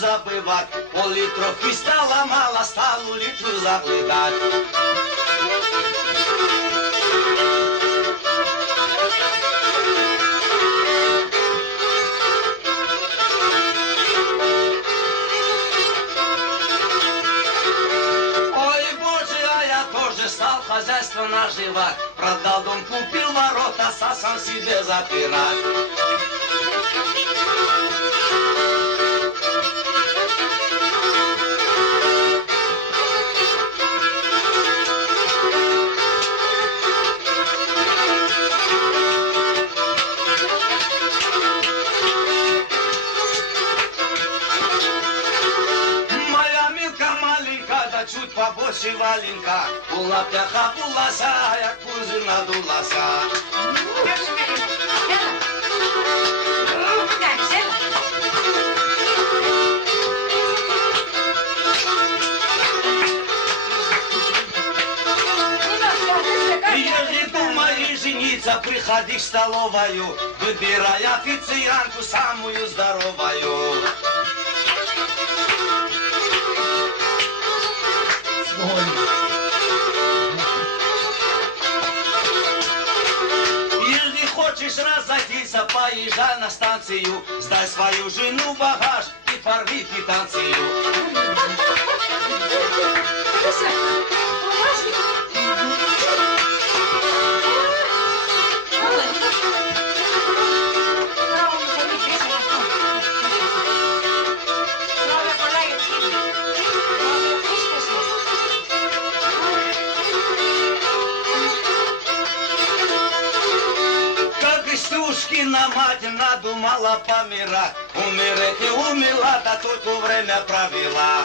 забивать. Коли трохи стало мало, стал у літру заплетать. Стал хозяйство наживать, продал дом, купил ворота, сам себе запирать. Чуть побольше валенка, була птаха, булася, як пузир надулася. Если думаешь жениться, приходи в столовую, выбирай официантку самую здоровую. Если хочешь разойтись, поезжай на станцию, сдай свою жену в багаж и порви квитанцию. Кристюшкина мать надумала помирать. Умереть и умерла, да только время провела.